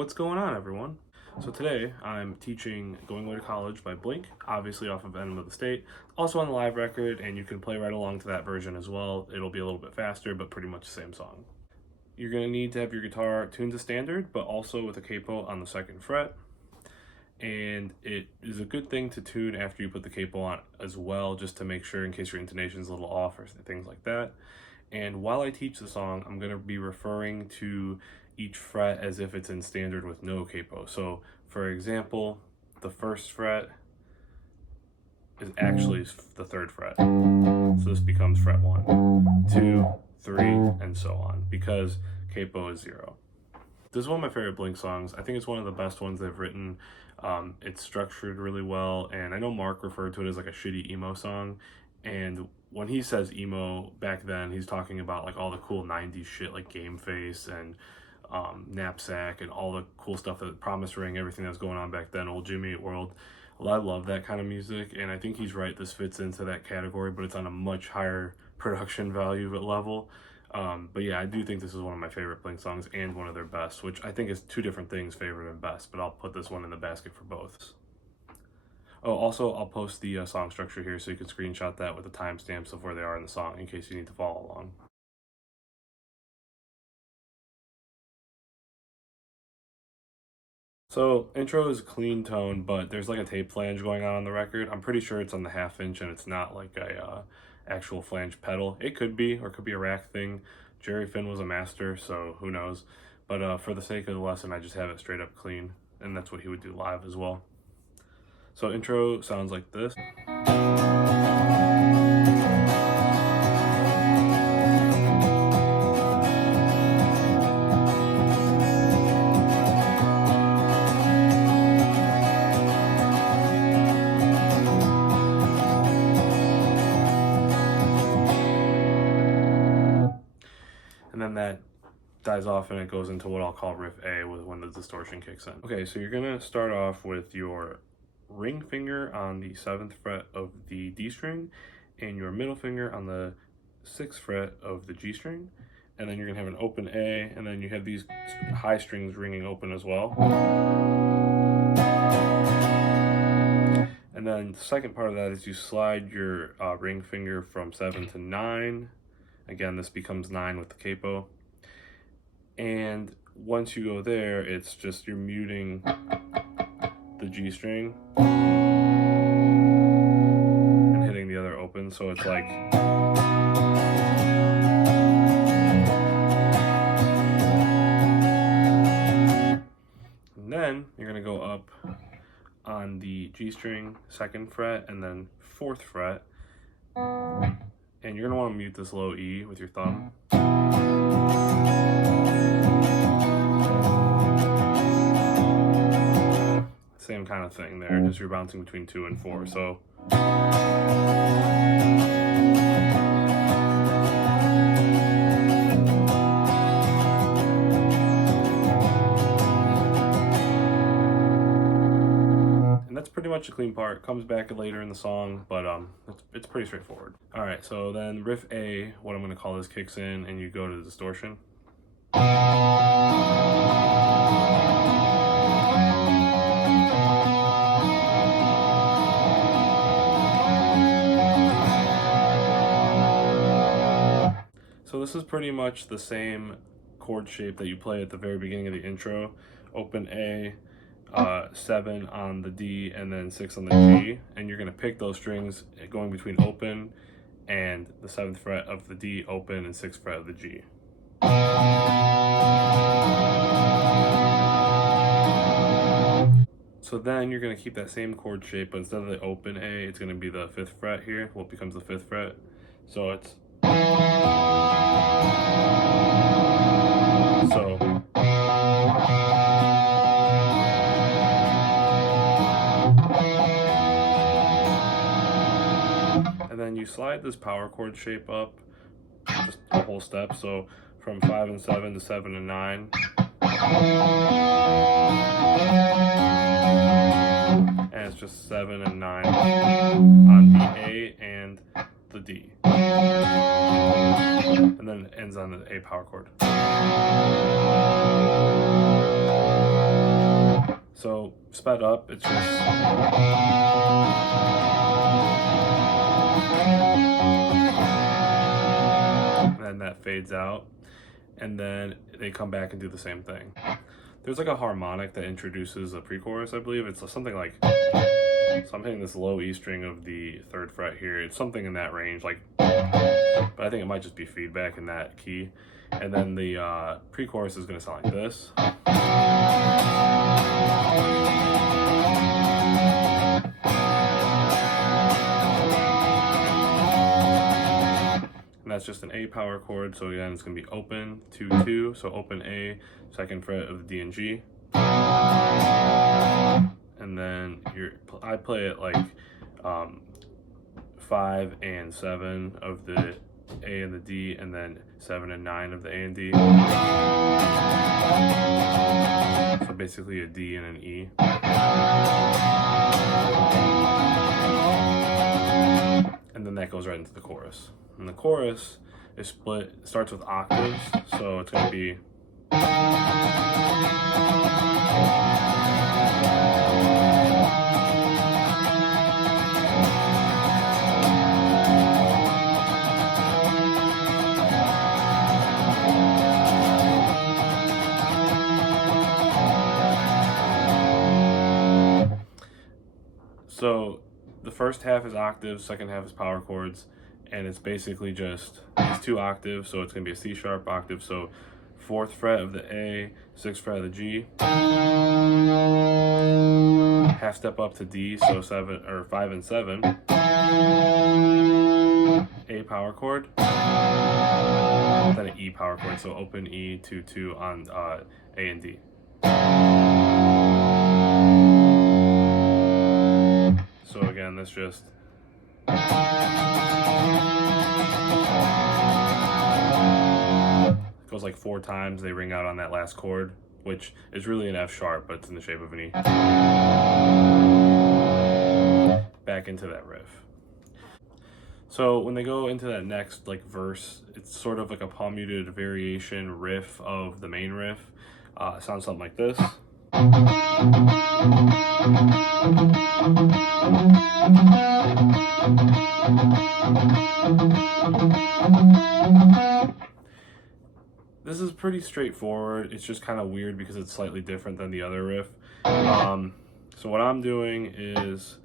What's going on, everyone? So today I'm teaching Going Away to College by Blink, obviously off of Enema of the State, also on the live record, and you can play right along to that version as well. It'll be a little bit faster, but pretty much the same song. You're going to need to have your guitar tuned to standard, but also with a capo on the 2nd fret. And it is a good thing to tune after you put the capo on as well, just to make sure in case your intonation is a little off or things like that. And while I teach the song, I'm going to be referring to each fret as if it's in standard with no capo. So for example, the 1st fret is actually the 3rd fret. So this becomes fret 1, 2, 3, and so on, because capo is 0. This is one of my favorite Blink songs. I think it's one of the best ones they've written. It's structured really well, and I know Mark referred to it as like a shitty emo song, and when he says emo back then, he's talking about like all the cool 90s shit like Game Face and Knapsack and all the cool stuff, that Promise Ring, everything that was going on back then, Old Jimmy Eat World. Well, I love that kind of music, and I think he's right, this fits into that category, but it's on a much higher production value level. But yeah, I do think this is one of my favorite Blink songs and one of their best, which I think is two different things, favorite and best, but I'll put this one in the basket for both. Oh, also, I'll post the song structure here so you can screenshot that with the timestamps of where they are in the song in case you need to follow along. So, intro is a clean tone, but there's like a tape flange going on the record. I'm pretty sure it's on the 1/2 inch and it's not like a actual flange pedal. It could be, or it could be a rack thing. Jerry Finn was a master, so who knows. But for the sake of the lesson, I just have it straight up clean, and that's what he would do live as well. So intro sounds like this. And then that dies off and it goes into what I'll call riff A, when the distortion kicks in. Okay, so you're gonna start off with your ring finger on the 7th fret of the D string and your middle finger on the 6th fret of the G string. And then you're gonna have an open A, and then you have these high strings ringing open as well. And then the second part of that is you slide your ring finger from 7 to 9. Again, this becomes 9 with the capo. And once you go there, it's just you're muting the G string and hitting the other open, so it's like and then you're gonna go up on the G string 2nd fret and then 4th fret, and you're gonna want to mute this low E with your thumb. Same kind of thing there, just you're bouncing between 2 and 4. So and that's pretty much a clean part. It comes back later in the song, but it's pretty straightforward. All right, so then riff A, what I'm going to call this, kicks in, and you go to the distortion. So this is pretty much the same chord shape that you play at the very beginning of the intro. Open A, 7 on the D, and then 6 on the G. And you're gonna pick those strings going between open and the 7th fret of the D, open, and 6th fret of the G. So then you're gonna keep that same chord shape, but instead of the open A, it's gonna be the 5th fret here, what becomes the 5th fret. So it's and then you slide this power chord shape up just a whole step, so from 5 and 7 to 7 and 9. And it's just 7 and 9 on the A and the D. And then it ends on the A power chord. So sped up, it's just, and then that fades out, and then they come back and do the same thing. There's like a harmonic that introduces a pre-chorus, I believe. It's something like, so I'm hitting this low E string of the 3rd fret here. It's something in that range, like, but I think it might just be feedback in that key. And then the pre-chorus is gonna sound like this. And that's just an A power chord. So again, it's gonna be open, 2, 2. So open A, 2nd fret of the D and G. And then I play it like 5 and 7 of the A and the D, and then 7 and 9 of the A and D. So basically a D and an E. And then that goes right into the chorus. And the chorus is split, starts with octaves, so it's going to be so the first half is octaves, second half is power chords, and it's basically just these 2 octaves, so it's going to be a C sharp octave, so 4th fret of the A, 6th fret of the G, half step up to D, so 7 or 5 and 7, A power chord, then an E power chord, so open E, 2, 2 on A and D. So again, that's just goes like 4 times. They ring out on that last chord, which is really an F sharp, but it's in the shape of an E. Back into that riff. So when they go into that next like verse, it's sort of like a palm muted variation riff of the main riff. It sounds something like this. This is pretty straightforward. It's just kind of weird because it's slightly different than the other riff. So what I'm doing is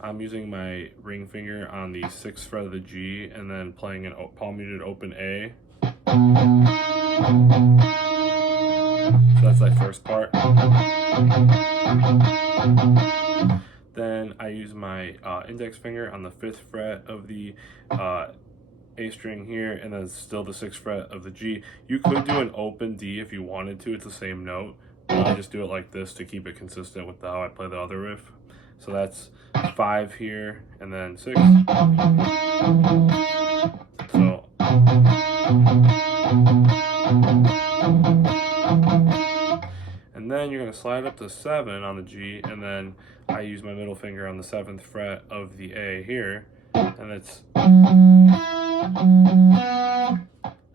I'm using my ring finger on the 6th fret of the G and then playing an palm muted open A. So that's that first part. Then I use my index finger on the 5th fret of the A string here, and then still the 6th fret of the G. You could do an open D if you wanted to, it's the same note. I just do it like this to keep it consistent with how I play the other riff. So that's 5 here, and then 6. So and then you're going to slide up to 7 on the G, and then I use my middle finger on the 7th fret of the A here, and it's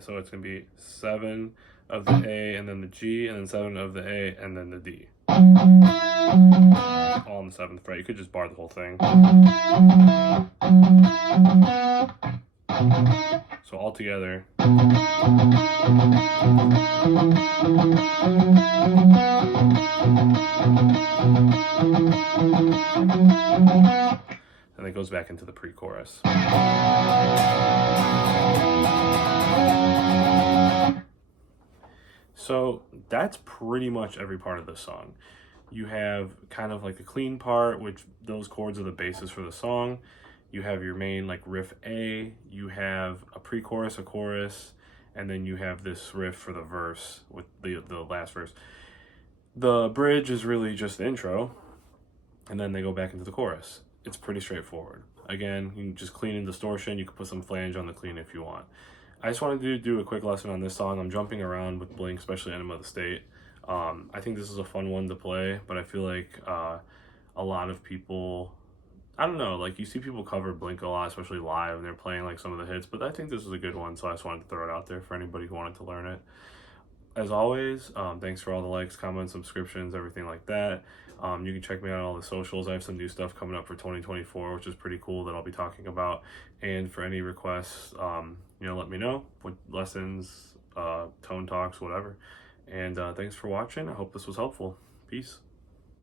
so it's going to be 7 of the A, and then the G, and then 7 of the A, and then the D. All on the 7th fret. You could just bar the whole thing. So all together. And it goes back into the pre-chorus. So that's pretty much every part of the song. You have kind of like the clean part, which those chords are the basis for the song. You have your main like riff A, you have a pre-chorus, a chorus, and then you have this riff for the verse with the last verse. The bridge is really just the intro, and then they go back into the chorus. It's pretty straightforward. Again, you can just clean and distortion. You can put some flange on the clean if you want. I just wanted to do a quick lesson on this song. I'm jumping around with Blink, especially Enema of the State. I think this is a fun one to play, but I feel like a lot of people, I don't know, like you see people cover Blink a lot, especially live, and they're playing like some of the hits, but I think this is a good one, so I just wanted to throw it out there for anybody who wanted to learn it. as always, thanks for all the likes, comments, subscriptions, everything like that. You can check me out on all the socials. I have some new stuff coming up for 2024, which is pretty cool that I'll be talking about. And for any requests, let me know with lessons, tone talks, whatever. And thanks for watching. I hope this was helpful. Peace.